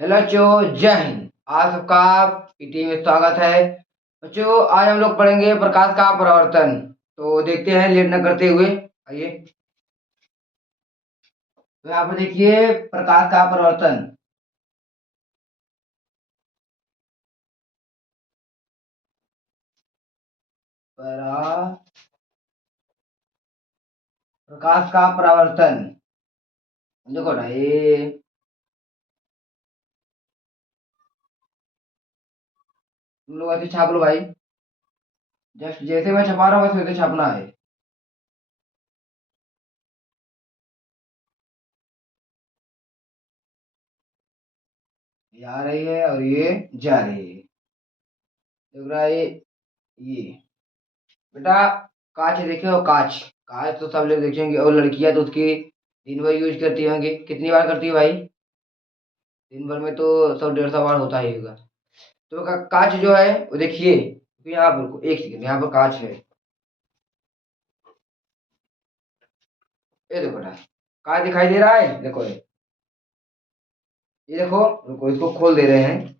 Hello बच्चों, जय हिंद। आप सबका पीटी में स्वागत है। बच्चों, आज हम लोग पढ़ेंगे प्रकाश का परावर्तन। तो देखते हैं लेट न करते हुए, आइए। तो यहाँ पर देखिए प्रकाश का परावर्तन। प्रकाश का परावर्तन, देखो ना ये। तुम लोग ऐसे छाप लो भाई। जस्ट जैसे मैं छपा रहा हूँ बस वैसे छापना है। ये आ रही है और ये जा रही है। देख रहा है ये बेटा, कांच देखे हो? कांच कांच तो सब लोग देखेंगे, और लड़कियां तो उसकी दिन भर यूज करती होंगी। कितनी बार करती है भाई? दिन भर में तो 100 150 बार होता ही होगा। तो कांच जो है वो देखिए, तो यहाँ पर एक सेकंड, यहाँ पर कांच है। ये देखो ना, कांच दिखाई दे रहा है, देखो ये देखो। रुको, इसको खोल दे रहे हैं।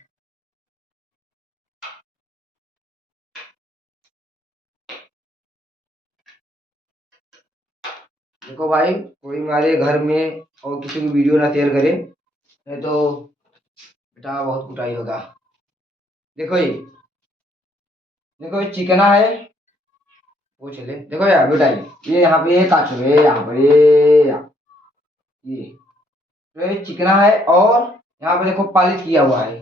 देखो भाई, कोई हमारे घर में और किसी को वीडियो ना शेयर करे, नहीं तो बेटा बहुत कुटाई होगा। देखो ये, देखो ये चिकना है। वो चले, देखो यार बेटा, ये यहाँ पे कांच है, यहाँ पर ये तो ये चिकना है, और यहाँ पे देखो पॉलिश किया हुआ है।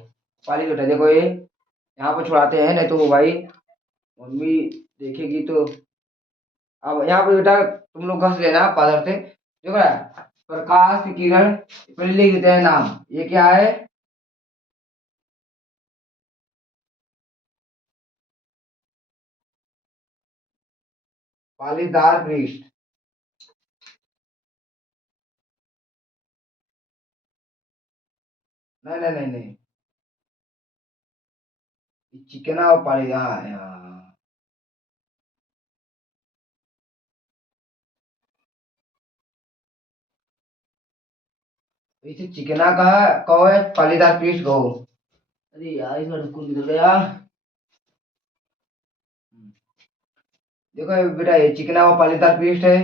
पॉलिश बेटा देखो ये, यहाँ पे छुड़ाते हैं, नहीं तो वो भाई मम्मी देखेगी तो। अब यहाँ पे बेटा तुम लोग घस लेना पादर से। देखो ना, प्रकाश की किरण, पहले लिख देते हैं नाम। ये क्या है? पालीदार पृष्ठ। नहीं नहीं नहीं नहीं, चिकना और पाली, हाँ हाँ। इसे चिकना कहो या पालीदार पृष्ठ कहो। अरे यार, इस बार स्कूल निकल गया। देखो ये बेटा, ये चिकना और पालीदार पृष्ठ है।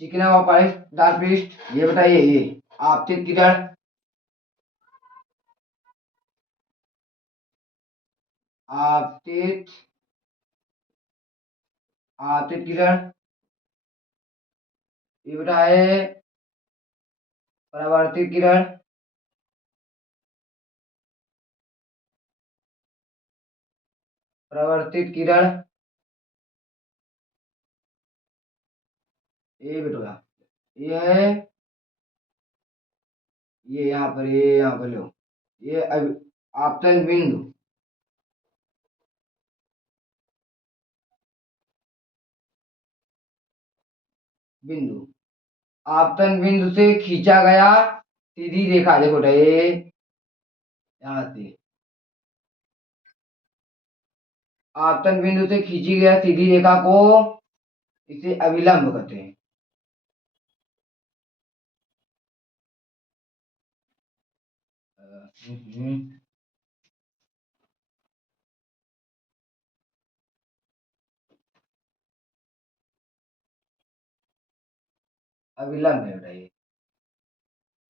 चिकना व पालीदार पृष्ठ, ये बेटा ये आपतित किरण। आपतित आपतित किरण, ये बेटा है परावर्तित किरण। परावर्तित किरण, ये बेटा ये है, ये यहाँ पर, ये यहाँ पर लो। ये आपतन बिंदु, बिंदु आपतन बिंदु से खींचा गया सीधी रेखा, देखो बेटा ये यहाँ से आपतन बिंदु से खींची गया सीधी रेखा को इसे अभिलंब कहते हैं। हम्म, अभिलंब है बेटा ये।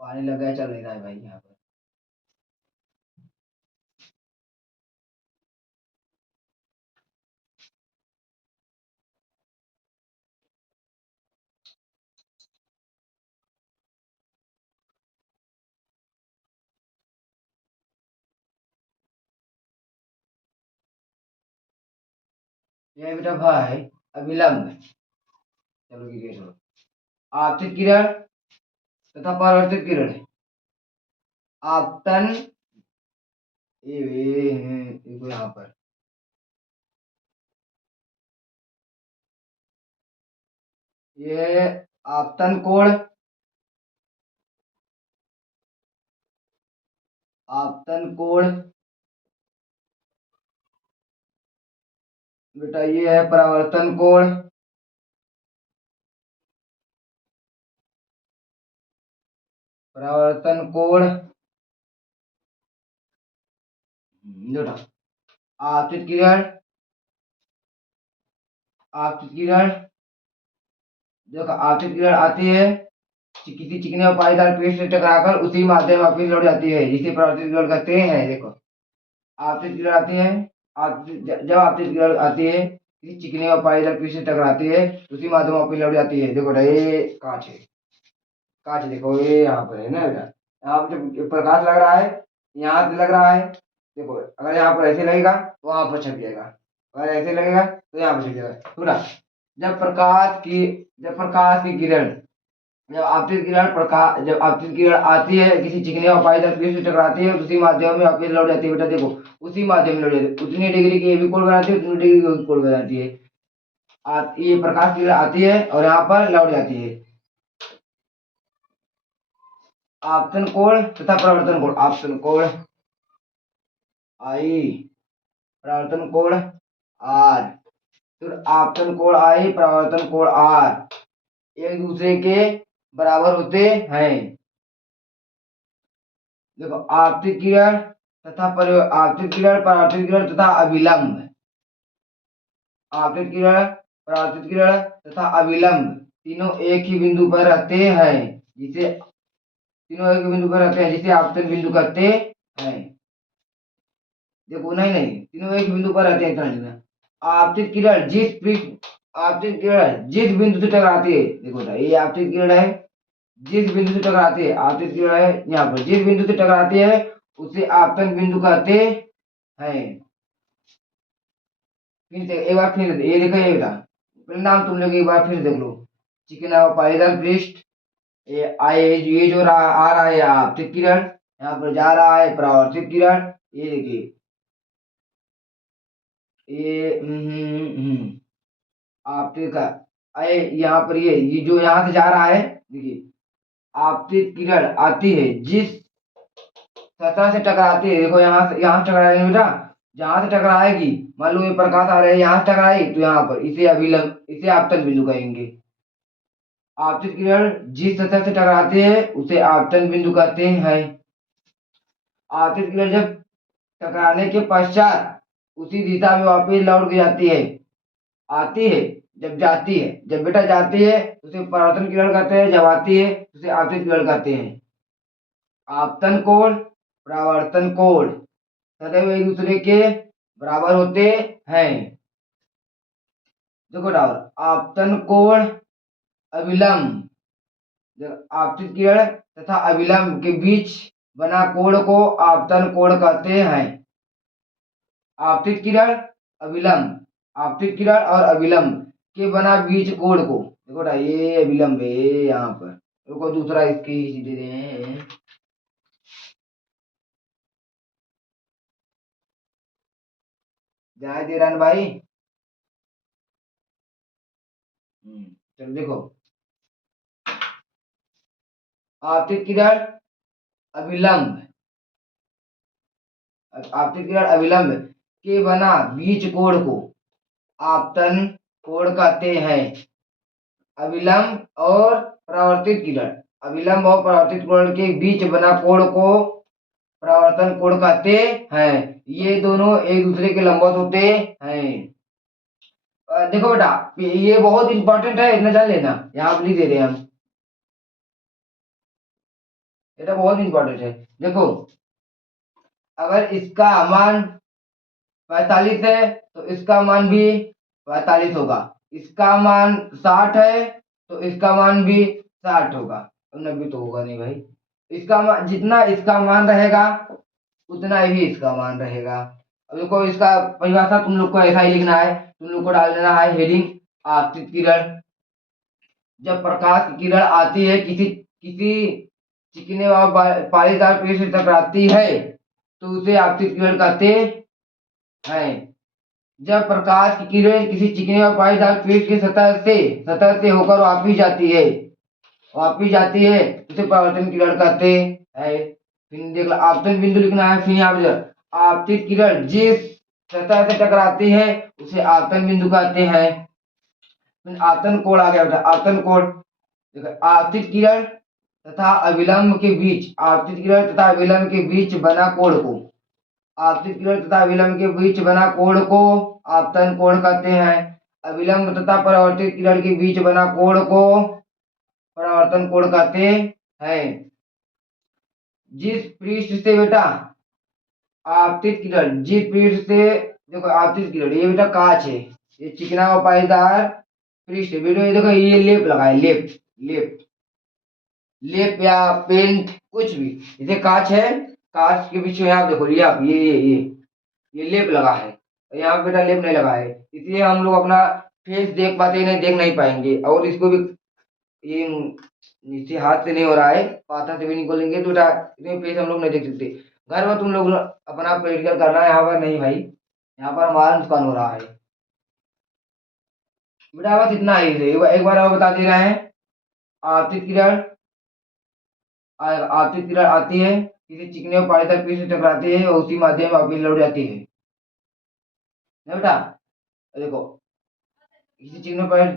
पानी लग गया, चल नहीं रहा है भाई यहाँ पर। ये बेटा भाई अभिलंब है। चलो ठीक है, छोड़ो। आपतित किरण तथा परावर्तित किरण है। आपतन, देखो यहाँ पर, ये आपतन कोण, आपतन कोण बेटा, ये है परावर्तन कोण। परावर्तन कोण, बेटा आपतित किरण, आपतित किरण, देखो आपतित किरण आती है किसी चिकने और पानीदार पृष्ठ से टकराकर उसी माध्यम वापिस लौट जाती है, जिसे परावर्तित किरण कहते हैं। देखो आपतित किरण आती है, जब आपतित किरण आती है किसी चिकने और पानीदार पृष्ठ से टकराती है उसी माध्यम वापिस लौट जाती है। देखो ये कांच है, कांच देखो ये यहाँ पर है ना बेटा, यहाँ पर जब प्रकाश लग रहा है यहाँ से लग रहा है, देखो अगर यहाँ पर ऐसे लगेगा तो वहां पर छप जाएगा, अगर ऐसे लगेगा तो यहाँ पर छप जाएगा। पूरा जब प्रकाश की किरण, जब आपतित किरण आती है किसी चिकने और पानीदार पृष्ठ से टकराती है उसी माध्यम में वापस लौट जाती है। बेटा देखो उसी माध्यम में लौट जाती है, उतनी डिग्री की ये भी कोण बनाती है, उतनी डिग्री की वो भी कोण बनाती है। ये प्रकाश की किरण आती है और यहाँ पर लौट जाती है। आपतन कोण तथा परावर्तन कोण, आपतन कोण आई, परावर्तन कोण आर, तो आपतन कोण आई, परावर्तन कोण आर एक दूसरे के बराबर होते हैं। देखो आपतित किरण आपतित किरण, परावर्तित किरण तथा अभिलंब, आपतित किरण, परावर्तित किरण तथा अभिलंब तीनों एक ही बिंदु पर रहते हैं, जिसे तीनों एक ही बिंदु पर रहते हैं जिसे आपतन बिंदु कहते हैं। देखो नहीं तीनों एक बिंदु पर रहते हैं, इतना लिखना। आपतित किरण जिस बिंदु से टकराती है, देखो ये आपतित किरण है, जिस बिंदु से टकराती है, आपतित किरण है यहाँ पर, जिस बिंदु से टकराती है उसे आपतन बिंदु कहते हैं। फिर से एक बार फिर ये देखो, ये बेटा परिणाम तुम लोग एक बार फिर देख लो। चिकना और पानीदार पृष्ठ, ये जो आ रहा है आपतित किरण, यहाँ पर जा रहा है परावर्तित किरण, ये देखिए ये आपतित का यहाँ पर ये जो यहाँ से जा रहा है, देखिए आपतित किरण आती है जिस सतह से टकराती है, देखो यहाँ से टकराएगी बेटा, जहां से टकराएगी, मान लो ये प्रकाश आ रहा है यहाँ से टकराई तो यहाँ पर इसे अभिलंब, इसे आपतन बिंदु कहेंगे। आपतित किरण जिस सतह से टकराती है उसे आपतन बिंदु कहते हैं। आपतित किरण जब टकराने के पश्चात उसी दिशा में वापस लौट जाती है, आती है, जब जाती है, जब बेटा जाती है उसे परावर्तन किरण कहते हैं, जब आती है उसे आपतित किरण कहते हैं। आपतन कोण, परावर्तन कोण सदैव एक दूसरे के बराबर होते हैं। देखो बराबर आपतन कोण अभिलंब, आपतित किरण तथा अभिलंब के बीच बना कोण को आपतन कोण कहते हैं। आपतित किरण अभिलंब, आपतित किरण और अभिलंब के बना बीच कोण को, देखो ये अभिलंब है यहाँ पर, देखो दूसरा इसकी दे रहे हैं, जाए दे रहा भाई। चलो देखो आपतित किरण अभिलंब, आपतित किरण अभिलंब के बना बीच कोण को आपतन कोण कहते हैं। अभिलंब और परावर्तित किरण, अभिलंब और परावर्तित कोण के बीच बना कोण को परावर्तन कोण कहते हैं। ये दोनों एक दूसरे के लंबवत होते हैं। देखो बेटा ये बहुत इंपॉर्टेंट है, इतना जान लेना, यहाँ लिख दे रहे हैं हम, ये बहुत इंपॉर्टेंट है। देखो अगर इसका मान 45 है तो इसका मान भी 45 होगा, इसका मान 60 है तो इसका मान भी 60 होगा, 90 तो होगा नहीं भाई। इसका मान, जितना इसका मान रहेगा उतना ही इसका मान रहेगा। अब देखो इसका परिभाषा तुम लोग को ऐसा ही लिखना है, तुम लोग को डाल देना है हेडिंग आपतित किरण। जब प्रकाश की किरण आती है किसी चिकने व पालीदार पृष्ठ से टकराती है तो उसे आपतित किरण कहते हैं। जब प्रकाश की किरण किसी चिकने और पालीदार पृष्ठ की सतह से होकर वापिस जाती है उसे परावर्तन किरण कहते हैं। फिर देख लो आपतन बिंदु लिखना है, फिर यहाँ पे आपतित किरण जिस सतह से टकराती है उसे आपतन बिंदु कहते हैं। आपतन कोण आ गया बेटा, आपतन कोण, देखो आपतित किरण तथा अविलंब के बीच, आपतित किरण तथा अविलंब के बीच बना कोण को, आपतित किरण तथा अविलंब के बीच बना कोण को आपतन कोण कहते हैं। अविलंब तथा परावर्तित किरण के बीच बना कोण को परावर्तन कोण कहते हैं। जिस पृष्ठ से बेटा आपतित किरण, जिस पृष्ठ से, देखो आपतित किरण ये बेटा कांच है, ये चिकना व पाईदार पृष्ठ है बेटा, ये देखो ये लेप लगा है, लेप लेप लेप या पेंट कुछ भी, जैसे कांच है, कांच के पीछे यहाँ देखो ये आप ये लेप लगा है, यहाँ बेटा लेप नहीं लगा है, इसलिए हम लोग अपना फेस देख पाते नहीं, देख नहीं पाएंगे। और इसको भी ये नीचे हाथ से नहीं हो रहा है, पाथा से भी नहीं खोलेंगे तो बेटा फेस हम लोग नहीं देख सकते। घर में तुम लोग अपना प्रैक्टिकल करना है, यहाँ पर नहीं भाई, यहाँ पर हमारा नुकसान हो रहा है बेटा। बस इतना ही है, एक बार और बता दे रहे हैं। आपतित किरण, आपतित किरण आती है, किसी चिकने और पानीदार पृष्ठ से टकराती है और उसी माध्यम में वापस लौट जाती है ना बेटा। देखो किसी चिकने और पानीदार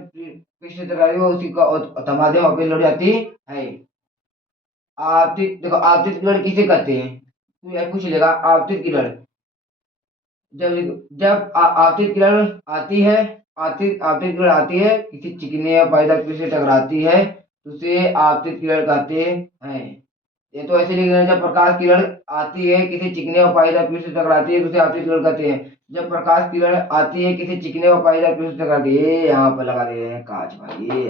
पृष्ठ से टकराती है उसी का माध्यम वापस लौट जाती है। आपतित, देखो आपतित किरण किसे कहते हैं, तो पूछ लेगा आपतित किरण, जब जब आपतित किरण आती है, आपतित किरण आती है किसी चिकने या पानीदार पृष्ठ से टकराती है तो उसे आपतित किरण कहते हैं। ये तो ऐसे लिखना है, जब प्रकाश किरण आती है किसी चिकने और पाईदार पृष्ठ से टकराती है तो उसे आपतित किरण कहते हैं। जब प्रकाश किरण आती है किसी चिकने और पाईदार पृष्ठ से टकराती है, यहाँ पर लगा दे रहे हैं कांच भाई, ये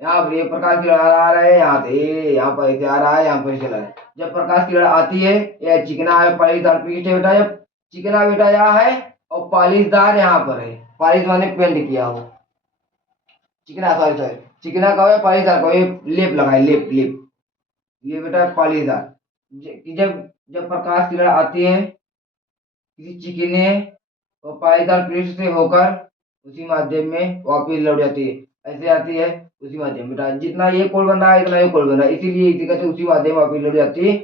यहाँ पर ये प्रकाश किरण आ रहा है यहाँ से, यहाँ पर ऐसे आ रहा है, यहाँ पर चला है। जब प्रकाश किरण आती है, यह चिकना है पालीदार पृष्ठ है बेटा, जब चिकना बेटा यहाँ है और पालिशदार यहाँ पर है, पालिश माने पेंट किया हो, चिकना सॉरी सॉरी चिकना का है, पालिशदार का, ये लेप लगाए, लेप लेप, ये बेटा पालिशदार। जब जब प्रकाश किरण आती है किसी चिकने और पालीदार पृष्ठ से होकर उसी माध्यम में वापिस लौट जाती है, ऐसे आती है उसी माध्यम बेटा, जितना ये कोण बन रहा है इतना ये कोण बन रहा है, इसीलिए इसी कहते उसी माध्यम वापिस लौट जाती है।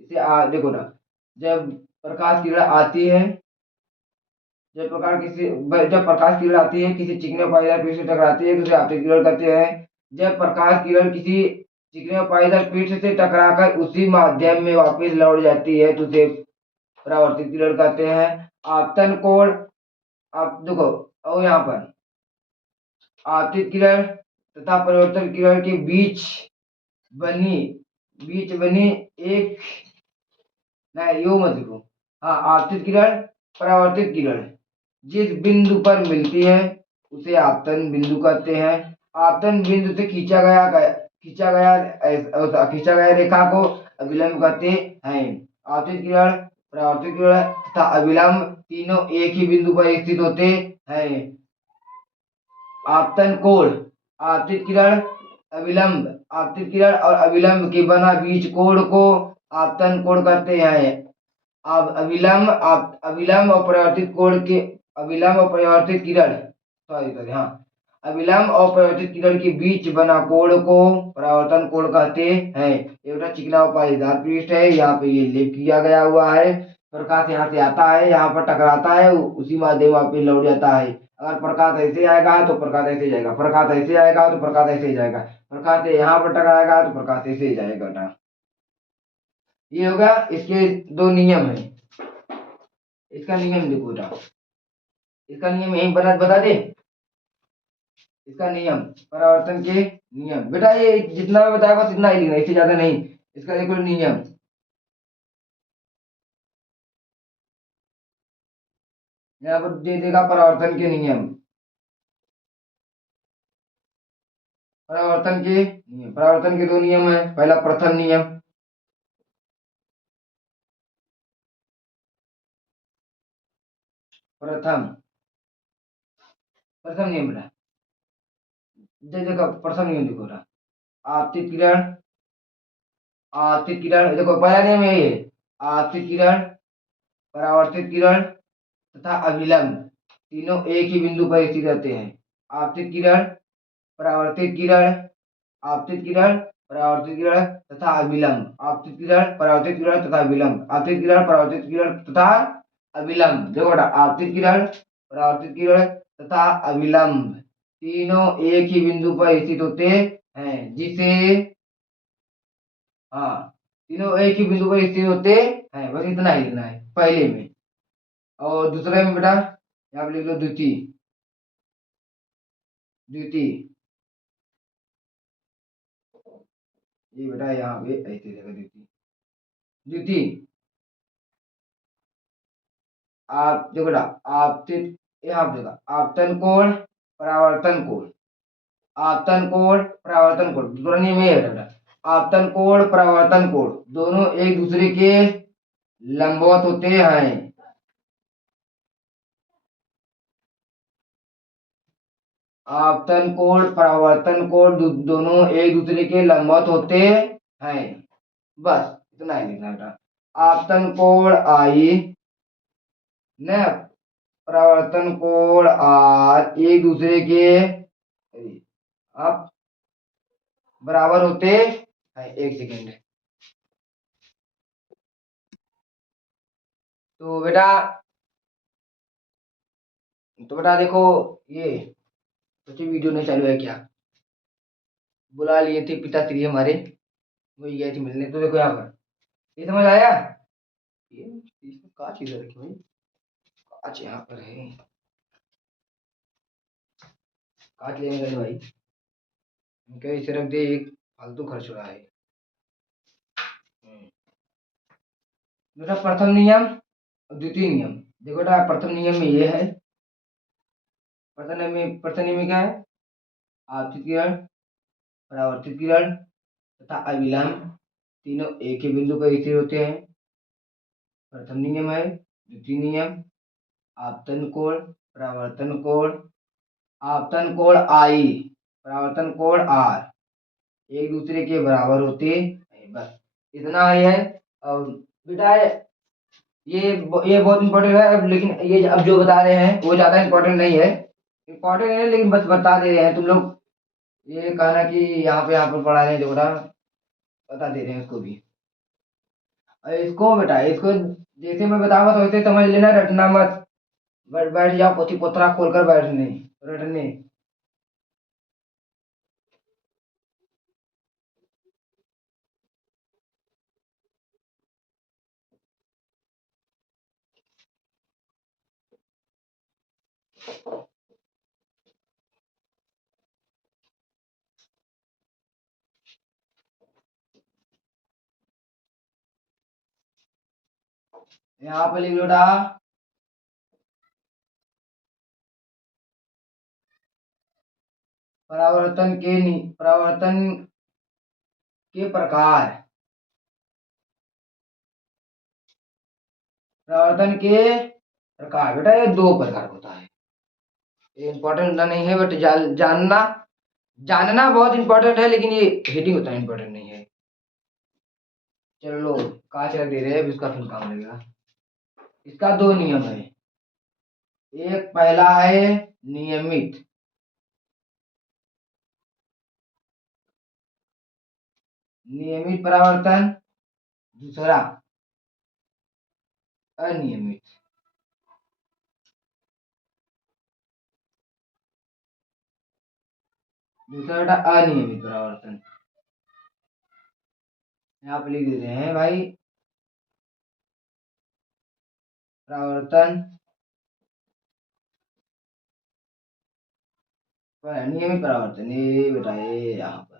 इसे देखो ना, जब प्रकाश किरण आती है, जब प्रकाश किरण आती है किसी चिकने पाईदार पृष्ठ से टकराती है तो उसे आपतित किरण कहते हैं। जब प्रकाश किरण किसी चिकने पाईदार पृष्ठ से टकराकर उसी माध्यम में वापस लौट जाती है तो उसे परावर्तित किरण कहते हैं। आपतन कोण, आप देखो और यहाँ पर आपतित किरण तथा परावर्तन किरण के बनी बीच बनी एक, नहीं यो मत लिखो, हाँ आपतित किरण परावर्तित किरण जिस बिंदु पर मिलती है उसे आपतन बिंदु कहते हैं। आपतन बिंदु से खींचा गया रेखा को अभिलंब कहते हैं। आपतित किरण, परावर्तित किरण तथा अभिलंब तीनों एक ही बिंदु पर स्थित होते हैं। आपतन कोण, आपतित किरण आपतित किरण और अभिलंब के बना बीज कोण को आपतन कोण कहते हैं। अब अभिलंब और परावर्तित कोण के, अभिलंब और परावर्तित किरण, सॉरी सॉरी हाँ, अभिलंब और परावर्तित किरण के बीच बना कोण को परावर्तन कोण कहते हैं। ये बेटा चिकना और पालीदार पृष्ठ है, यहाँ पे ये लेप किया गया हुआ है, प्रकाश यहाँ से आता है, यहाँ पर टकराता है, उसी माध्यम वहां पे लौट जाता है। अगर प्रकाश ऐसे आएगा तो प्रकाश ऐसे जाएगा, प्रकाश ऐसे आएगा तो प्रकाश ऐसे जाएगा, प्रकाश यहाँ पर टकराएगा तो प्रकाश ऐसे जाएगा ना। ये होगा, इसके दो नियम है। इसका नियम देखो बेटा, इसका नियम यही बता दे, इसका नियम, परावर्तन के नियम बेटा, ये जितना मैं बताया बस इतना ही लिखना, इससे ज्यादा नहीं। इसका देखो नियम, यहाँ पर दे देगा परावर्तन के नियम, परावर्तन के दो नियम है। पहला प्रथम नियम, प्रथम प्रथम नियम बेटा, देखो प्रथम नियम देखो बेटा, आपतित किरण, आपतित किरण देखो पहला नियम यही है, आपतित किरण, परावर्तित किरण तथा अभिलंब तीनों एक ही बिंदु पर स्थित रहते हैं। आपतित किरण, परावर्तित किरण, आपतित किरण, परावर्तित किरण तथा अभिलंब, आपतित किरण, परावर्तित किरण तथा अभिलंब, आपतित किरण, परावर्तित किरण तथा अभिलंब। देखो बेटा, आपतित किरण, परावर्तित किरण तथा अभिलंब तीनों एक ही बिंदु पर स्थित होते हैं जिसे, हाँ, तीनों एक ही बिंदु पर स्थित होते हैं, बस इतना ही लिखना है पहले में। और दूसरे में बेटा यहाँ पे लिख लो द्वितीय। द्वितीय, ये बेटा यहाँ पे ऐसे लिखा द्वितीय। द्वितीय, आप देखो बेटा, आपतित, यहाँ पे देखा आपतन कोण, परावर्तन कोण, आपतन कोण, परावर्तन कोण, दूसरा नियम ये है बेटा, आपतन कोण, परावर्तन कोण दोनों एक दूसरे के लंबवत होते हैं। आपतन कोण, परावर्तन कोण दोनों एक दूसरे के लंबवत होते हैं। बस इतना ही लिखना बेटा। आपतन कोण आई न, परावर्तन कोण आर एक दूसरे के आप बराबर होते हैं। एक सेकेंड। तो बेटा, देखो, ये सोचिए वीडियो नहीं चालू है क्या। बुला लिए थे पिताश्री हमारे, वही गए थे मिलने। तो देखो यहाँ पर, ये समझ आया। ये इसमें कांच इधर रखी भाई, कांच यहाँ पर है, कांच लेने गए भाई, इनका इसे रख दे, एक फालतू खर्च हो रहा है। बेटा प्रथम नियम और द्वितीय नियम, देखो बेटा प्रथम नियम में ये है, प्रथम नियम में क्या है, आपतित किरण, परावर्तित किरण तथा अभिलंब तीनों एक ही बिंदु पर स्थिर होते हैं। प्रथम नियम है। द्वितीय नियम, आपतन कोण, परावर्तन कोण, आपतन कोण आई, परावर्तन कोण आर एक दूसरे के बराबर होते हैं। बस इतना ही है। और बेटा ये बहुत इंपॉर्टेंट है। अब लेकिन ये अब जो बता रहे हैं वो ज्यादा इंपॉर्टेंट नहीं है, इंपॉर्टेंट है लेकिन बस बता दे रहे हैं तुम लोग। ये कहना कि यहाँ पर पढ़ा रहे हैं, जो बेटा बता दे रहे हैं उसको भी। और इसको बेटा, इसको जैसे मैं बताऊंगा तो वैसे समझ लेना, रटना मत। बैठ जाओ पोथी पोथरा खोलकर बैठने, रटने। यहाँ पर लिख लो बेटा, परावर्तन के प्रकार, परावर्तन के प्रकार बेटा ये दो प्रकार होता है। ये इंपॉर्टेंट नहीं है, बट जानना, जानना बहुत इंपॉर्टेंट है, लेकिन ये हेडिंग उतना इंपॉर्टेंट नहीं है। चलो कांच रख दे रहे हैं, अब इसका फिर काम लगेगा। इसका दो नियम है। एक पहला है नियमित, नियमित परावर्तन, दूसरा अनियमित। दूसरा बेटा अनियमित परावर्तन, यहाँ पे लिख देते हैं भाई, परावर्तन पर नियमित परावर्तन, ये बेटा ये यहाँ पर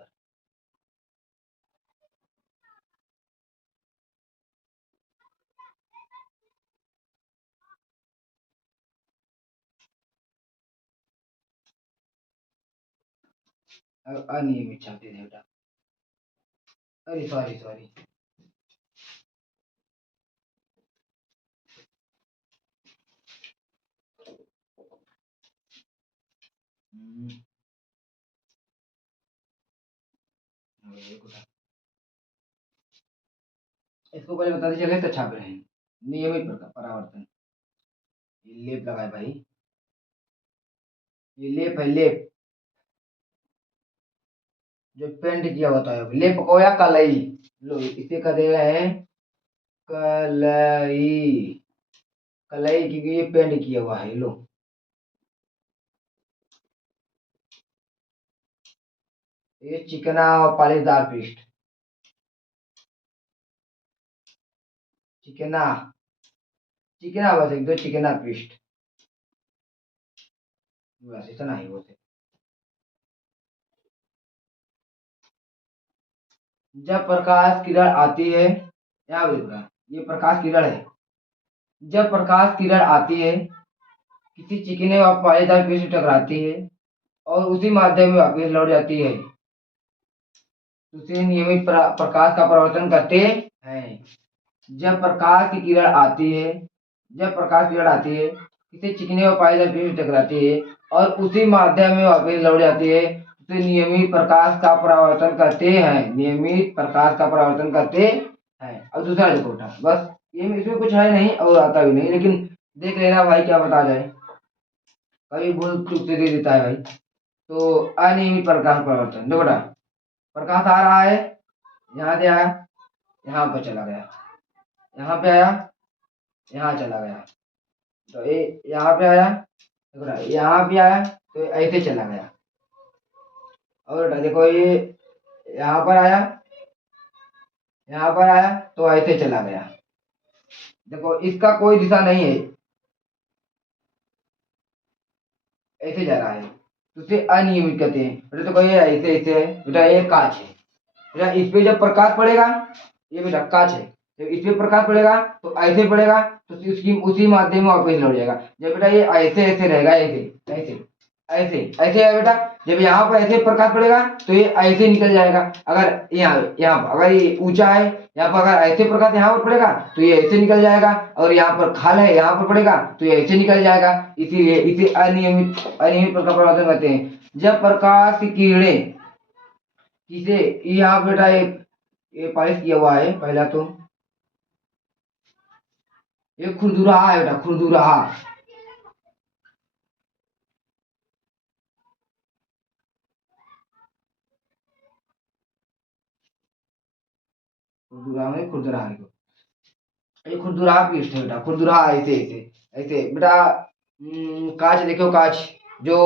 अनियमित छाप दे बेटा। अरे सॉरी सॉरी, इसको पहले बताते चले तो छाप रहे हैं। नियमित परावर्तन, ये लेप लगाए भाई, ये लेप है, लेप जो पेंट किया होता है, लेप को या कलई, लो इसे कह दे रहे हैं कलई। कलई क्योंकि ये पेंट किया हुआ है, लो। ये चिकना और पालिशदार पृष्ठ, चिकना, चिकना बस एक दो चिकना पृष्ठ, बस इतना ही बोलते। जब प्रकाश किरण आती है, यहाँ देखना, ये प्रकाश किरण है। जब प्रकाश किरण आती है, किसी चिकने व पालीदार पृष्ठ से टकराती है और उसी माध्यम में वापस लौट जाती है, उसे नियमित प्रकाश का परावर्तन करते हैं। जब प्रकाश की किरण आती है, जब प्रकाश किरण आती है, किसी चिकने व पालीदार पृष्ठ से टकराती है और उसी माध्यम में वापस लौट जाती है, उसे नियमित प्रकाश का परावर्तन करते हैं, नियमित प्रकाश का परावर्तन करते हैं। अब दूसरा देखो बेटा, बस ये इसमें कुछ है नहीं और आता भी नहीं, लेकिन देख लेना भाई क्या बता जाए, कभी भूल चूक से दे देता है भाई। तो अनियमित प्रकाश परावर्तन, देखो बेटा, प्रकाश आ रहा है, यहाँ से आया, यहाँ पर चला गया, यहाँ पे आया, यहाँ चला गया, तो ये यहाँ पे आया, देखो बेटा, यहाँ पे आया तो ऐसे चला गया। और बेटा देखो, ये यहाँ पर आया, यहाँ पर आया तो ऐसे चला गया। देखो इसका कोई दिशा नहीं है, ऐसे जा रहा है, तो उसे अनियमित कहते हैं। बेटा देखो ये ऐसे ऐसे है, बेटा ये कांच है, बेटा इस पे जब प्रकाश पड़ेगा, ये बेटा कांच है, जब इस पे प्रकाश पड़ेगा तो ऐसे पड़ेगा, तो उसकी उसी माध्यम में वापस लौट जाएगा। जब बेटा ये ऐसे ऐसे रहेगा, ऐसे ऐसे ऐसे ऐसे है बेटा, जब यहाँ पर ऐसे प्रकाश पड़ेगा तो ये ऐसे निकल जाएगा। अगर यहाँ पर अगर ये ऊंचा है, यहाँ पर अगर ऐसे प्रकाश यहाँ पर पड़ेगा तो ये ऐसे निकल जाएगा, और यहाँ पर खाल है यहाँ पर पड़ेगा तो ये ऐसे निकल जाएगा। इसीलिए इसे अनियमित अनियमित प्रकाश परावर्तन कहते हैं। जब प्रकाश की किरणें किसे, यहाँ बेटा ये पालिश किया हुआ है पहला, तो ये खुरदुराहा है बेटा, खुरदुराहा, खुरदुराहा में खुरदुराहा को, ये खुरदुराहा पृष्ठ है बेटा, खुरदुराहा ऐसे ऐसे ऐसे बेटा। कांच देखो, कांच जो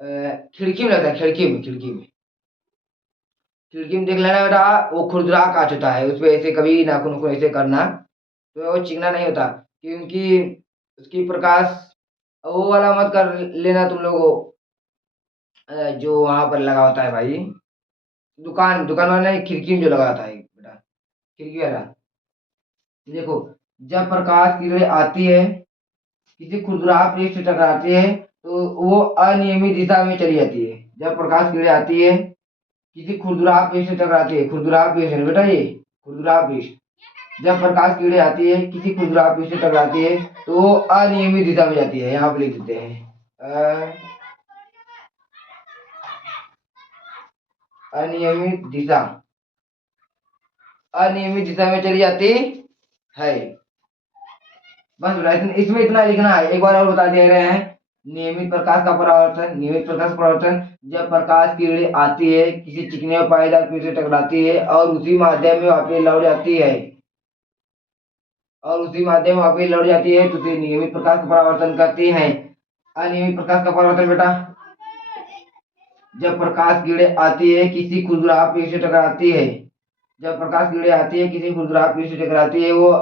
खिड़की में लगता है, खिड़की में, खिड़की में, खिड़की में देख लेना बेटा, वो खुरदुरा कांच होता है, उस पर ऐसे कभी नाखून को ऐसे करना तो वो चिकना नहीं होता, क्योंकि उसकी प्रकाश वो वाला मत कर लेना तुम लोगों, जो वहां पर लगा होता है भाई, दुकान दुकान वाला नहीं, खिड़की में जो लगा होता है बेटा, खिड़की वाला। देखो जब प्रकाश किरणें आती है, किसी खुरदुरा पृष्ठ से टकराती है तो वो अनियमित दिशा में चली जाती है। जब प्रकाश किरणें आती है, किसी खुरदुरा पृष्ठ से टकराती है, खुरदुरा पृष्ठ है बेटा, ये खुरदुरा पृष्ठ, जब प्रकाश की किरणें आती है, किसी खुरदुरा पृष्ठ से टकराती है तो वो अनियमित दिशा में जाती है। यहाँ पे लिख देते हैं अनियमित दिशा, अनियमित दिशा में चली जाती है। बस बेटा इसमें इतना लिखना है। एक बार और बता दे रहे हैं, नियमित प्रकाश का परावर्तन, नियमित प्रकाश परावर्तन, जब प्रकाश की किरणें आती है, किसी चिकने और पाईदार पृष्ठ से टकराती है और उसी माध्यम में वापस लौट जाती है, और उसी माध्यम में वापस लौट जाती है, तो उसे नियमित प्रकाश का परावर्तन करते हैं। अनियमित प्रकाश का परावर्तन बेटा, जब प्रकाश की किरणें आती है, किसी खुरदुरा पृष्ठ से टकराती है, जब प्रकाश की किरणें आती है, किसी खुरदुरा पृष्ठ से टकराती है, वो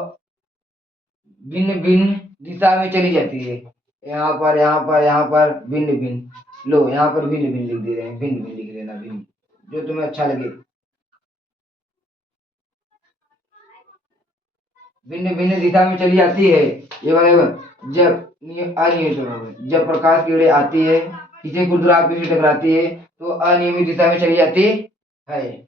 भिन्न भिन्न दिशा में चली जाती है। यहाँ पर, यहाँ पर, यहाँ पर भिन्न भिन्न, लो यहाँ पर भिन्न भिन्न लिख दे रहे हैं, भिन्न भिन्न लिख लेना, भिन्न जो तुम्हें अच्छा लगे, भिन्न भिन्न दिशा में चली जाती है। ये वाले जब अनियमित, जब प्रकाश की किरणें आती है, किसी खुरदुरा पृष्ठ से टकराती है तो अनियमित दिशा में चली जाती है।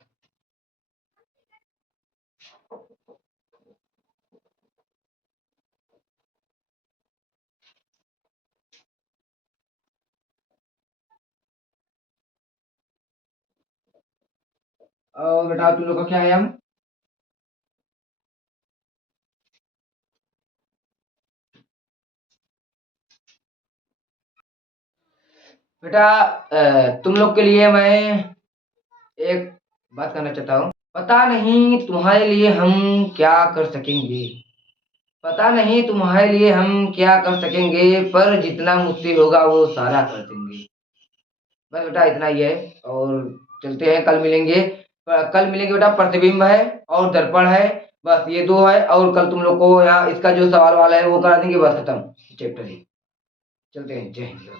और बेटा तुम लोग का क्या है, हम बेटा तुम लोग के लिए मैं एक बात करना चाहता हूँ। पता नहीं तुम्हारे लिए हम क्या कर सकेंगे, पता नहीं तुम्हारे लिए हम क्या कर सकेंगे, पर जितना मुझसे होगा वो सारा कर देंगे। बस बेटा इतना ही है। और चलते हैं, कल मिलेंगे। कल मिलेंगे बेटा, प्रतिबिंब है और दर्पण है, बस ये दो है। और कल तुम लोग को यहाँ इसका जो सवाल वाला है वो करा देंगे, बस खत्म चैप्टर ही। चलते हैं, जय हिंद।